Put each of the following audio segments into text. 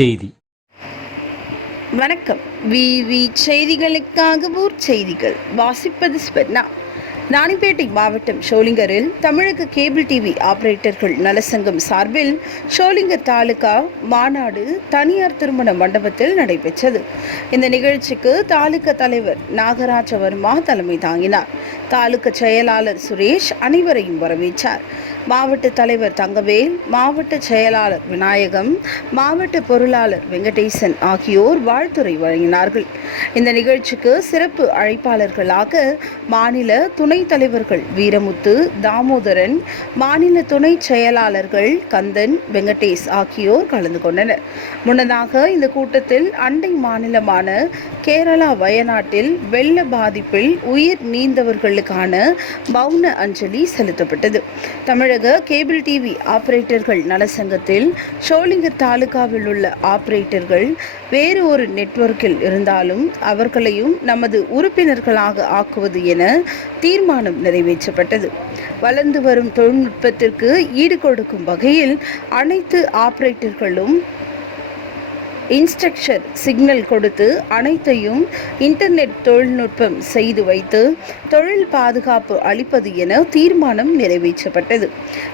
செய்தி. வணக்கம். விவி செய்திகளுக்காக ஊர் செய்திகள். வாசிப்பது ஸ்வர்ணா. ராணிப்பேட்டை மாவட்டம் ஷோலிங்கரில் தமிழக கேபிள் டிவி ஆபரேட்டர்கள் நலசங்கம் சார்பில் ஷோலிங்கர் தாலுகா மாநாடு தனியார் திருமண மண்டபத்தில் நடைபெற்றது. இந்த நிகழ்ச்சிக்கு தாலுகா தலைவர் நாகராஜவர்மா தலைமை தாங்கினார். தாலுகா செயலாளர் சுரேஷ் அனைவரையும் வரவேற்றார். மாவட்ட தலைவர் தங்கவேல் மாவட்ட செயலாளர் விநாயகம் மாவட்ட பொருளாளர் வெங்கடேசன் ஆகியோர் வாழ்த்துறை வழங்கினார்கள். இந்த நிகழ்ச்சிக்கு சிறப்பு அழைப்பாளர்களாக மாநில துணைத் தலைவர்கள் வீரமுத்து தாமோதரன் மாநில துணை செயலாளர்கள் கந்தன் வெங்கடேஷ் ஆகியோர் கலந்து கொண்டனர். முன்னதாக இந்த கூட்டத்தில் அண்டை மாநிலமான கேரளா வயநாட்டில் வெள்ள பாதிப்பில் உயிர் நீந்தவர்களுக்கான மௌன அஞ்சலி செலுத்தப்பட்டது. தமிழக கேபிள் டிவி ஆபரேட்டர்கள் நலசங்கத்தில் ஷோலிங்கர் தாலுகாவில் உள்ள ஆபரேட்டர்கள் வேறு ஒரு நெட்வொர்க்கில் இருந்தாலும் அவர்களையும் நமது உறுப்பினர்களாக ஆக்குவது என தீர்மானம் நிறைவேற்றப்பட்டது. வளர்ந்து வரும் தொழில்நுட்பத்திற்கு ஈடுகொடுக்கும் வகையில் அனைத்து ஆபரேட்டர்களும் இன்ஸ்ட்ரக்ஷர் சிக்னல் கொடுத்து அனைத்தையும் இன்டர்நெட் தொழில்நுட்பம் செய்து வைத்து தொழில் பாதுகாப்பு அளிப்பது என தீர்மானம் நிறைவேற்றப்பட்டது.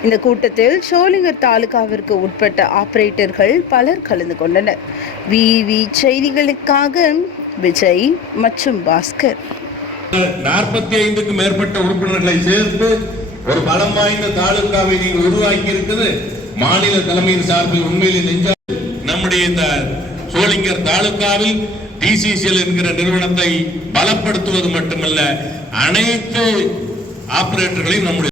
இந்த கூட்டத்தில் ஷோலிங்கர் தாலுகாவிற்கு உட்பட்ட ஆபரேட்டர்கள் பலர் கலந்து கொண்டனர். விவி செய்திகளுக்காக விஜய் மற்றும் பாஸ்கர். நாற்பத்தி ஐந்துக்கு மேற்பட்ட உறுப்பினர்களை சேர்த்து ஒரு பலம் வாய்ந்த தாலுகாவை நீங்கள் உருவாக்கி இருக்குது மாநில தலைமையின் சார்பில் உண்மையில் நெஞ்சால் நம்முடைய இந்த சோளிங்கர் தாலுகாவில் டிசிசிஎல் என்கிற நிறுவனத்தை பலப்படுத்துவது மட்டுமல்ல அனைத்து ஆபரேட்டர்களையும் நம்முடைய